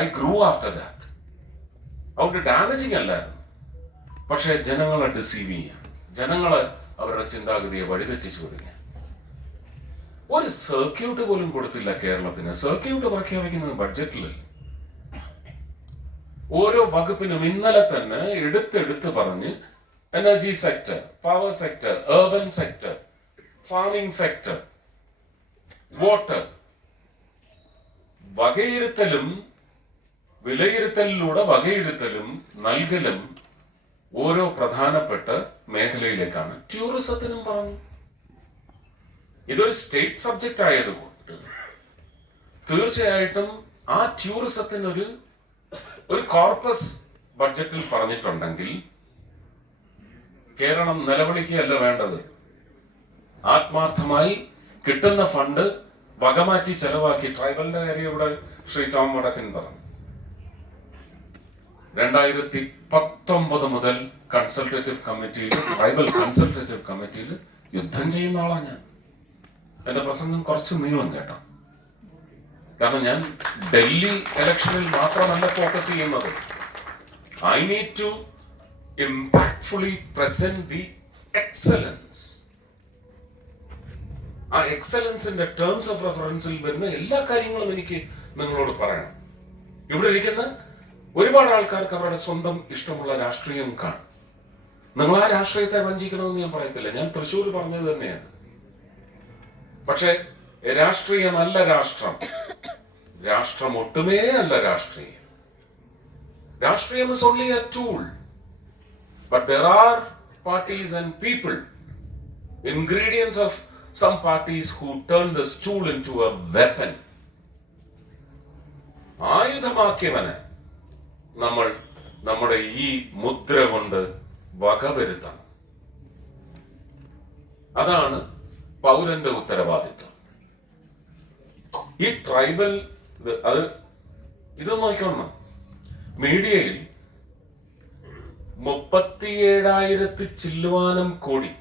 I Gru after that. അതുകൊണ്ട് damaging അല്ലായിരുന്നു, പക്ഷെ ജനങ്ങളെ ഡിസീവ് ചെയ്യാൻ, ജനങ്ങളെ അവരുടെ ചിന്താഗതിയെ വഴിതെറ്റിച്ചു കൊടുക്കുക. ഒരു സർക്യൂട്ട് പോലും കൊടുത്തില്ല കേരളത്തിന്. സർക്യൂട്ട് പ്രഖ്യാപിക്കുന്നത് ബഡ്ജറ്റിൽ. ഓരോ വകുപ്പിനും ഇന്നലെ തന്നെ എടുത്തെടുത്ത് പറഞ്ഞ് energy sector, power sector, urban sector, farming sector, water, വകയിരുത്തലും വിലയിരുത്തലിലൂടെ വകയിരുത്തലും നൽകലും ഓരോ പ്രധാനപ്പെട്ട മേഖലയിലേക്കാണ്. ടൂറിസത്തിനും പറഞ്ഞു. ഇതൊരു സ്റ്റേറ്റ് സബ്ജക്റ്റ് ആയതുകൊണ്ട് തീർച്ചയായിട്ടും ആ ടൂറിസത്തിനൊരു കോർപ്പസ് ബഡ്ജറ്റിൽ പറഞ്ഞിട്ടുണ്ടെങ്കിൽ കേരളം നിലവിളിക്കുകയല്ല വേണ്ടത്. ആത്മാർത്ഥമായി കിട്ടുന്ന ഫണ്ട് വകമാറ്റി ചെലവാക്കി. ട്രൈബലിന്റെ കാര്യം ഇവിടെ ശ്രീ ടോം വടക്കൻ പറഞ്ഞു. 2019 മുതൽ കൺസൾട്ടേറ്റീവ് കമ്മിറ്റിയിൽ, ട്രൈബൽ കൺസൾട്ടേറ്റീവ് കമ്മിറ്റിയിൽ യുദ്ധം ചെയ്യുന്ന ആളാണ് ഞാൻ. എന്റെ പ്രസംഗം കുറച്ച് നീളം കേട്ടോ. കാരണം ഞാൻ ഡൽഹി ഇലക്ഷനിൽ മാത്രമല്ല ഫോക്കസ് ചെയ്യുന്നത്. I need to impactfully present the excellence. ആ എക്സലൻസിന്റെ ടേംസ് ഓഫ് റെഫറൻസിൽ വരുന്ന എല്ലാ കാര്യങ്ങളും എനിക്ക് നിങ്ങളോട് പറയണം. ഇവിടെ ഇരിക്കുന്ന ഒരുപാട് ആൾക്കാർക്ക് അവരുടെ സ്വന്തം ഇഷ്ടമുള്ള രാഷ്ട്രീയം കാണും. നിങ്ങൾ ആ രാഷ്ട്രീയത്തെ വഞ്ചിക്കണമെന്ന് ഞാൻ പറയത്തില്ല. ഞാൻ തൃശ്ശൂർ പറഞ്ഞത് തന്നെയാണ്. പക്ഷെ രാഷ്ട്രീയമല്ല രാഷ്ട്രം. രാഷ്ട്രം ഒട്ടുമേ അല്ല രാഷ്ട്രീയം. രാഷ്ട്രീയം is only a tool. But there are parties and people, ingredients of some parties who turn this tool into a weapon. ആയുധമാക്കിയവനെ നമ്മൾ നമ്മുടെ ഈ മുദ്ര കൊണ്ട് വകവരുത്തണം. അതാണ് പൗരന്റെ ഉത്തരവാദിത്വം. ഈ ട്രൈബൽ ഇത് നോക്കണം. മീഡിയയിൽ 37,000 ചില്ലുവാനം കോടി,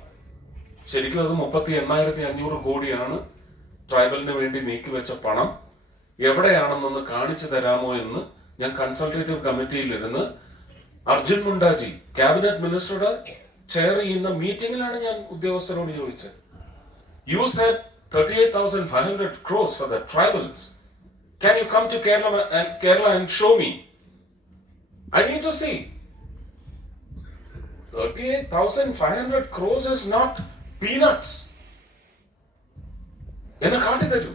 ശരിക്കും അത് 38,500 കോടിയാണ് ട്രൈബലിന് വേണ്ടി നീക്കിവെച്ച പണം. എവിടെയാണെന്നൊന്ന് കാണിച്ചു തരാമോ എന്ന് ഞാൻ കൺസൾട്ടേറ്റീവ് കമ്മിറ്റിയിലിരുന്ന് അർജുൻ മുണ്ടാജി ക്യാബിനറ്റ് മിനിസ്റ്ററുടെ ചെയർ ചെയ്യുന്ന മീറ്റിംഗിലാണ് ഞാൻ ഉദ്യോഗസ്ഥരോട് ചോദിച്ചത്. You said 38,500 crores for the tribals. Can you come to Kerala and show me? I need to see. 38,500 crores is not peanuts. എന്നെ കാട്ടി തരൂ.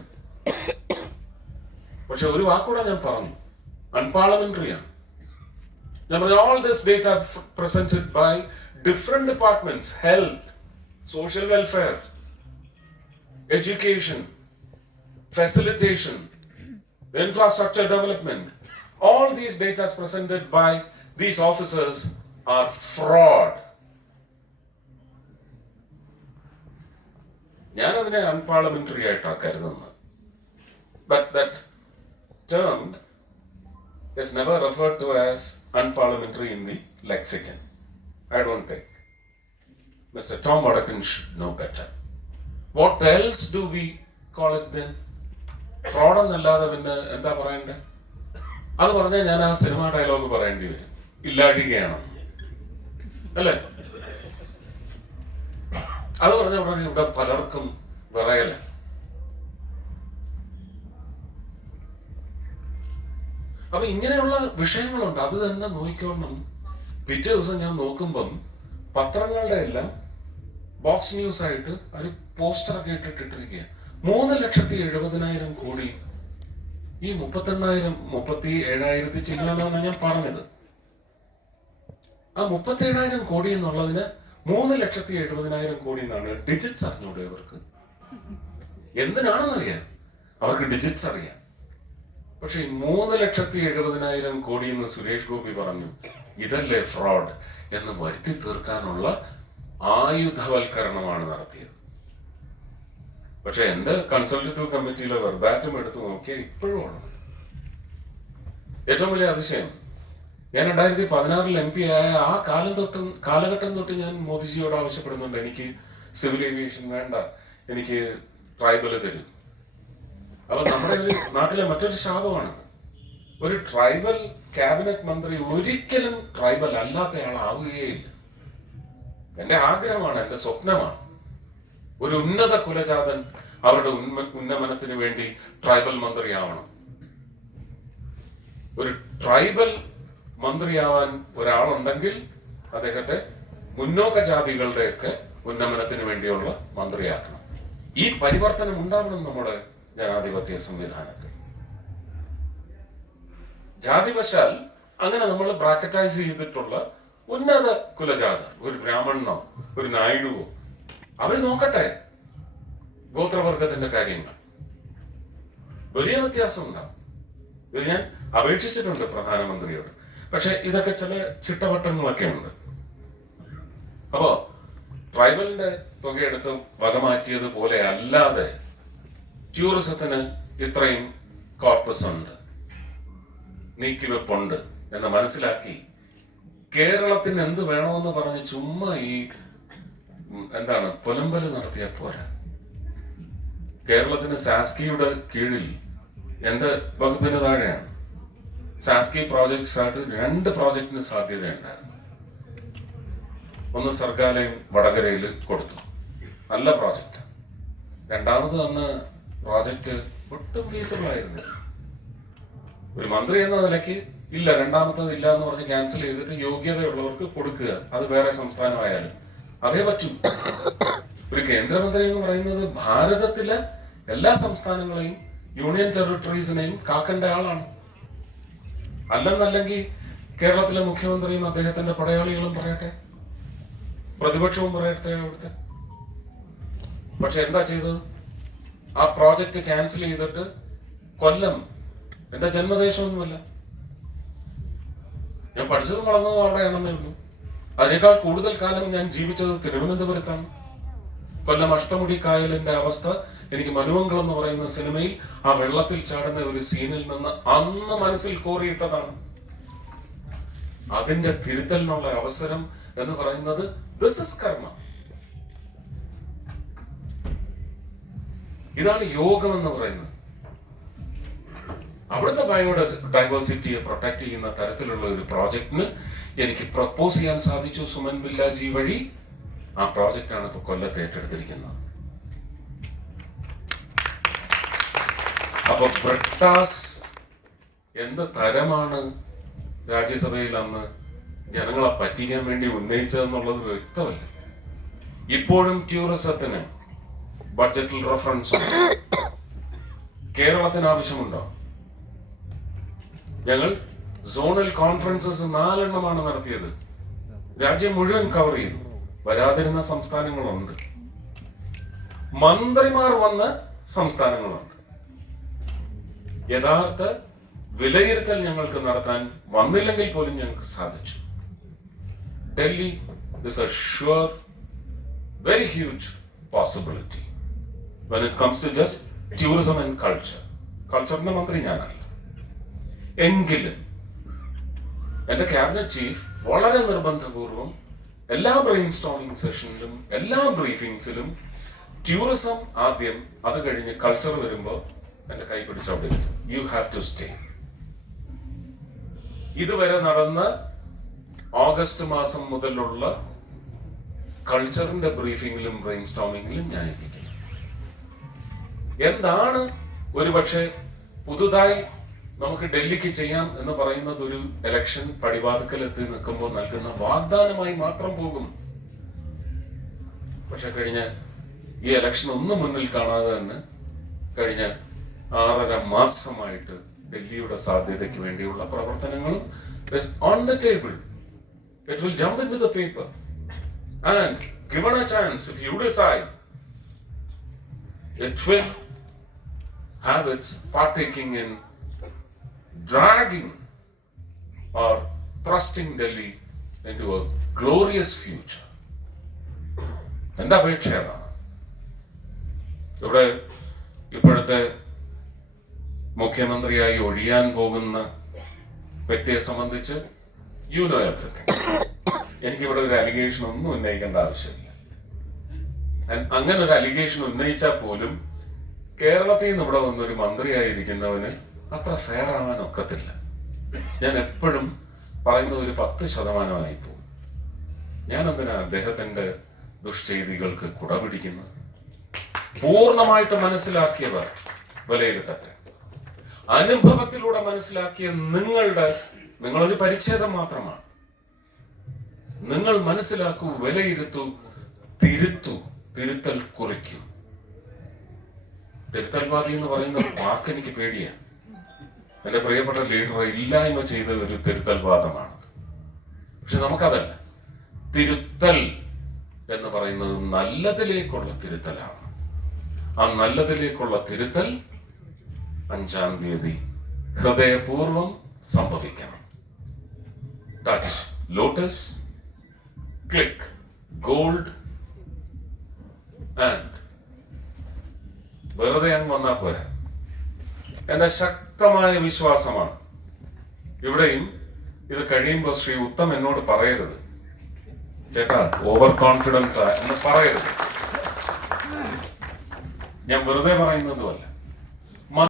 പക്ഷെ ഒരു വാക്കൂടെ ഞാൻ പറഞ്ഞു, അൺപാർലമെന്ററിയാണ്. ഞാൻ പറഞ്ഞു, all this data presented by different departments, health, social welfare, education, facilitation, infrastructure development, all these data presented by these officers are fraud. ഞാൻ അതിനെ അൺപാർലമെന്ററി ആയിട്ടാണ് കരുതുന്നത്. But that term is never referred to as unparliamentary in the lexicon. I don't think. Mr. Tom Vadakan should know better. What else do we call it then? Fraud എന്നല്ലാതെ പിന്നെ എന്താ പറയണ്ടേ? അത് പറഞ്ഞാൽ ഞാൻ ആ സിനിമ ഡയലോഗ് പറയേണ്ടി വരും, ഇല്ലാഴികയാണ് അല്ലേ? അത് പറഞ്ഞ ഉടനെ ഇവിടെ പലർക്കും വിറയല. അപ്പൊ ഇങ്ങനെയുള്ള വിഷയങ്ങളുണ്ട്. അത് തന്നെ നോക്കിക്കോണം. പിറ്റേ ദിവസം ഞാൻ നോക്കുമ്പം പത്രങ്ങളുടെ എല്ലാം ബോക്സ് ന്യൂസ് ആയിട്ട് ഒരു പോസ്റ്ററൊക്കെ ഇട്ടിട്ടിരിക്കുക. 3,70,000 കോടി. ഈ 37,000 ചില്ലാനാണ് ഞാൻ പറഞ്ഞത്. ആ 37,000 കോടി എന്നുള്ളതിന് 3,70,000 കോടി എന്നാണ് ഡിജിറ്റ്സ് അറിഞ്ഞൂടെ അവർക്ക്? എന്തിനാണെന്നറിയാം, അവർക്ക് ഡിജിറ്റ്സ് അറിയാം. പക്ഷെ 3,70,000 കോടി എന്ന് സുരേഷ് ഗോപി പറഞ്ഞു. ഇതല്ലേ ഫ്രോഡ് എന്ന് വരുത്തി തീർക്കാനുള്ള ആയുധവൽക്കരണമാണ് നടത്തിയത്. പക്ഷെ എന്റെ കൺസൾട്ടേറ്റീവ് കമ്മിറ്റിയിലെ വെർബാറ്റം എടുത്ത് നോക്കിയാൽ ഇപ്പോഴും ആണ്. ഏറ്റവും വലിയ അതിശയം, ഞാൻ 2016 MP ആയ ആ കാലഘട്ടം തൊട്ട് ഞാൻ മോദിജിയോട് ആവശ്യപ്പെടുന്നുണ്ട്, എനിക്ക് സിവിൽ ഏവിയേഷൻ വേണ്ട, എനിക്ക് ട്രൈബല് തരും. അപ്പൊ നമ്മുടെ ഒരു നാട്ടിലെ മറ്റൊരു ശാപമാണത്. ഒരു ട്രൈബൽ ക്യാബിനറ്റ് മന്ത്രി ഒരിക്കലും ട്രൈബൽ അല്ലാത്തയാളാവുകയില്ല. എന്റെ ആഗ്രഹമാണ്, എന്റെ സ്വപ്നമാണ് ഒരു ഉന്നത കുലജാതൻ അവരുടെ ഉന്നമനത്തിന് വേണ്ടി ട്രൈബൽ മന്ത്രിയാവണം. ഒരു ട്രൈബൽ മന്ത്രിയാവാൻ ഒരാളുണ്ടെങ്കിൽ അദ്ദേഹത്തെ മുന്നോക്ക ജാതികളുടെയൊക്കെ ഉന്നമനത്തിന് വേണ്ടിയുള്ള മന്ത്രിയാക്കണം. ഈ പരിവർത്തനം ഉണ്ടാവണം നമ്മുടെ ജനാധിപത്യ സംവിധാനത്തിൽ. ജാതിവശാൽ അങ്ങനെ നമ്മൾ ബ്രാക്കറ്റൈസ് ചെയ്തിട്ടുള്ള ഉന്നത കുലജാതർ, ഒരു ബ്രാഹ്മണനോ ഒരു നായിഡുവോ, അവർ നോക്കട്ടെ ഗോത്രവർഗത്തിന്റെ കാര്യങ്ങൾ. വലിയ വ്യത്യാസം ഉണ്ടാവും. ഇത് ഞാൻ അപേക്ഷിച്ചിട്ടുണ്ട് പ്രധാനമന്ത്രിയോട്. പക്ഷെ ഇതൊക്കെ ചില ചിട്ടവട്ടങ്ങളൊക്കെ ഉണ്ട്. അപ്പോ ട്രൈബലിന്റെ തുകയെടുത്ത് വകമാറ്റിയത് പോലെ അല്ലാതെ ടൂറിസത്തിന് ഇത്രയും കോർപ്പസ് ഉണ്ട്, നീക്കിവെപ്പുണ്ട് എന്ന് മനസ്സിലാക്കി കേരളത്തിന് എന്ത് വേണമെന്ന് പറഞ്ഞ് ചുമ്മാ ഈ പുലമ്പല് നടത്തിയ പോരാ. കേരളത്തിന് സാസ്കിയുടെ കീഴിൽ എന്റെ വകുപ്പിന് താഴെയാണ് സാസ്കി പ്രോജക്ട്സ് ആയിട്ട് 2 പ്രോജക്റ്റിന് സാധ്യതയുണ്ടായിരുന്നു. ഒന്ന് സർഗാലയം വടകരയിൽ കൊടുത്തു, നല്ല പ്രോജക്റ്റ്. രണ്ടാമത് വന്ന പ്രോജക്റ്റ് ഒട്ടും ഫീസിബിൾ ആയിരുന്നു. ഒരു മന്ത്രി എന്ന നിലയ്ക്ക് ഇല്ല, രണ്ടാമത്തത് ഇല്ല എന്ന് പറഞ്ഞ് ക്യാൻസൽ ചെയ്തിട്ട് യോഗ്യതയുള്ളവർക്ക് കൊടുക്കുക, അത് വേറെ സംസ്ഥാനമായാലും അതേ പറ്റൂ. ഒരു കേന്ദ്രമന്ത്രി എന്ന് പറയുന്നത് ഭാരതത്തിലെ എല്ലാ സംസ്ഥാനങ്ങളെയും യൂണിയൻ ടെറിട്ടറീസിനെയും കാക്കേണ്ട ആളാണ്. അല്ലെന്നല്ലെങ്കിൽ കേരളത്തിലെ മുഖ്യമന്ത്രിയും അദ്ദേഹത്തിന്റെ പടയാളികളും പറയട്ടെ, പ്രതിപക്ഷവും പറയട്ടെ അവിടുത്തെ. പക്ഷെ എന്താ ചെയ്തത്? ആ പ്രോജക്റ്റ് ക്യാൻസൽ ചെയ്തിട്ട് കൊല്ലം എന്റെ ജന്മദേശമൊന്നുമല്ല, ഞാൻ പഠിച്ചതും വളർന്നതും അവിടെയാണെന്നേ ഉള്ളൂ. അതിനേക്കാൾ കൂടുതൽ കാലം ഞാൻ ജീവിച്ചത് തിരുവനന്തപുരത്താണ്. കൊല്ലം അഷ്ടമുടി കായലിന്റെ അവസ്ഥ എനിക്ക് മനുവങ്കൾ എന്ന് പറയുന്ന സിനിമയിൽ ആ വെള്ളത്തിൽ ചാടുന്ന ഒരു സീനിൽ നിന്ന് അന്ന് മനസ്സിൽ കോറിയിട്ടതാണ്. അതിന്റെ തിരുത്തലിനുള്ള അവസരം എന്ന് പറയുന്നത് ദിസ് ഇസ് കർമ്മ. ഇതാണ് യോഗം എന്ന് പറയുന്നത്. അവിടുത്തെ ബയോഡൈവേഴ്സിറ്റിയെ പ്രൊട്ടക്ട് ചെയ്യുന്ന തരത്തിലുള്ള ഒരു പ്രോജക്റ്റിന് എനിക്ക് പ്രപ്പോസ് ചെയ്യാൻ സാധിച്ചു സുമൻ ബില്ലാജി വഴി. ആ പ്രോജക്റ്റാണ് ഇപ്പൊ കൊല്ലത്ത് ഏറ്റെടുത്തിരിക്കുന്നത്. അപ്പൊ ബ്രിട്ടാസ് എന്ത് തരമാണ് രാജ്യസഭയിൽ അന്ന് ജനങ്ങളെ പറ്റിക്കാൻ വേണ്ടി ഉന്നയിച്ചതെന്നുള്ളത് വ്യക്തമല്ല. ഇപ്പോഴും ടൂറിസത്തിന് ബഡ്ജറ്റിൽ റെഫറൻസ് ഉണ്ട്. കേരളത്തിന് ആവശ്യമുണ്ടോ? ഞങ്ങൾ സോണൽ കോൺഫറൻസസ് 4 നടത്തിയത്. രാജ്യം മുഴുവൻ കവർ ചെയ്തു. വരാതിരുന്ന സംസ്ഥാനങ്ങളുണ്ട്, മന്ത്രിമാർ വന്ന സംസ്ഥാനങ്ങളുണ്ട്. യഥാർത്ഥ വിലയിരുത്തൽ ഞങ്ങൾക്ക് നടത്താൻ വന്നില്ലെങ്കിൽ പോലും ഞങ്ങൾക്ക് സാധിച്ചു. Delhi is a sure, very huge possibility when it comes to just tourism and culture. കൾച്ചറിന്റെ മന്ത്രി ഞാനല്ല. എങ്കിലും എന്റെ ക്യാബിനറ്റ് ചീഫ് വളരെ നിർബന്ധപൂർവം എല്ലാ ബ്രെയിൻ സ്റ്റോമിംഗ് സെഷനിലും എല്ലാ ബ്രീഫിംഗ്സിലും ടൂറിസം ആദ്യം, അത് കഴിഞ്ഞ് കൾച്ചർ വരുമ്പോൾ എന്റെ കൈ പിടിച്ചവിടെ ഇരുത്തും. You have to stay. ഇതുവരെ നടന്ന ഓഗസ്റ്റ് മാസം മുതലുള്ള കൾച്ചറിന്റെ ബ്രീഫിംഗിലും ബ്രെയിൻ സ്റ്റോമിംഗിലും ഞാൻ എത്തിക്കുന്നു. എന്താണ് ഒരുപക്ഷെ പുതുതായി നമുക്ക് ഡൽഹിക്ക് ചെയ്യാം എന്ന് പറയുന്നത് ഒരു ഇലക്ഷൻ പടിവാതിക്കലെത്തി നിൽക്കുമ്പോൾ നൽകുന്ന വാഗ്ദാനമായി മാത്രം പോകും. പക്ഷെ കഴിഞ്ഞ ഈ ഇലക്ഷൻ ഒന്നും മുന്നിൽ കാണാതെ തന്നെ കഴിഞ്ഞ 6.5 മാസമായിട്ട് ഡൽഹിയുടെ സാധ്യതയ്ക്ക് വേണ്ടിയുള്ള പ്രവർത്തനങ്ങളും on the table. It will jump into the paper and given a chance, if you decide, it will have its partaking in dragging or thrusting Delhi into a glorious future. എന്റെ അപേക്ഷ ഏതാണ്? ഇവിടെ ഇപ്പോഴത്തെ മുഖ്യമന്ത്രിയായി ഒഴിയാൻ പോകുന്ന വ്യക്തിയെ സംബന്ധിച്ച് യു നോ എവറിത്തിങ്. എനിക്കിവിടെ ഒരു അലിഗേഷൻ ഒന്നും ഉന്നയിക്കേണ്ട ആവശ്യമില്ല. അങ്ങനെ ഒരു അലിഗേഷൻ ഉന്നയിച്ചാൽ പോലും കേരളത്തിൽ നിന്ന് ഇവിടെ വന്നൊരു മന്ത്രിയായിരിക്കുന്നവന് അത്ര ഫെയർ ആവാൻ ഒക്കത്തില്ല. ഞാൻ എപ്പോഴും പറയുന്നത് ഒരു 10% പോകും. ഞാൻ എന്തിനാ അദ്ദേഹത്തിന്റെ ദുഷ്ചെയ്തികൾക്ക് കുട പിടിക്കുന്നത്? പൂർണ്ണമായിട്ട് മനസ്സിലാക്കിയവർ വിലയിരുത്തട്ടെ. അനുഭവത്തിലൂടെ മനസ്സിലാക്കിയ നിങ്ങളൊരു പരിച്ഛേദം മാത്രമാണ്. നിങ്ങൾ മനസ്സിലാക്കൂ, വിലയിരുത്തൂ, തിരുത്തൽ കുറിക്കൂ. തിരുത്തൽവാദി എന്ന് പറയുന്ന വാക്ക് എനിക്ക് പേടിയാ. എന്റെ പ്രിയപ്പെട്ട ലീഡർ ഇല്ലായ്മ ചെയ്ത ഒരു തിരുത്തൽവാദമാണ്. പക്ഷെ നമുക്കതല്ല. തിരുത്തൽ എന്ന് പറയുന്നത് നല്ലതിലേക്കുള്ള തിരുത്തലാണ്. ആ നല്ലതിലേക്കുള്ള തിരുത്തൽ 5-ാം തീയതി ഹൃദയപൂർവം സംഭവിക്കണം. Touch lotus, click gold and വെറുതെ അങ്ങ് വന്നാ പോരാ. എന്റെ ശക്തമായ വിശ്വാസമാണ്. ഇവിടെയും ഇത് കഴിയുമ്പോൾ ശ്രീ ഉത്തം എന്നോട് പറയരുത്, ചേട്ടാ ഓവർ കോൺഫിഡൻസ് എന്ന് പറയരുത്. ഞാൻ വെറുതെ പറയുന്നതുമല്ല.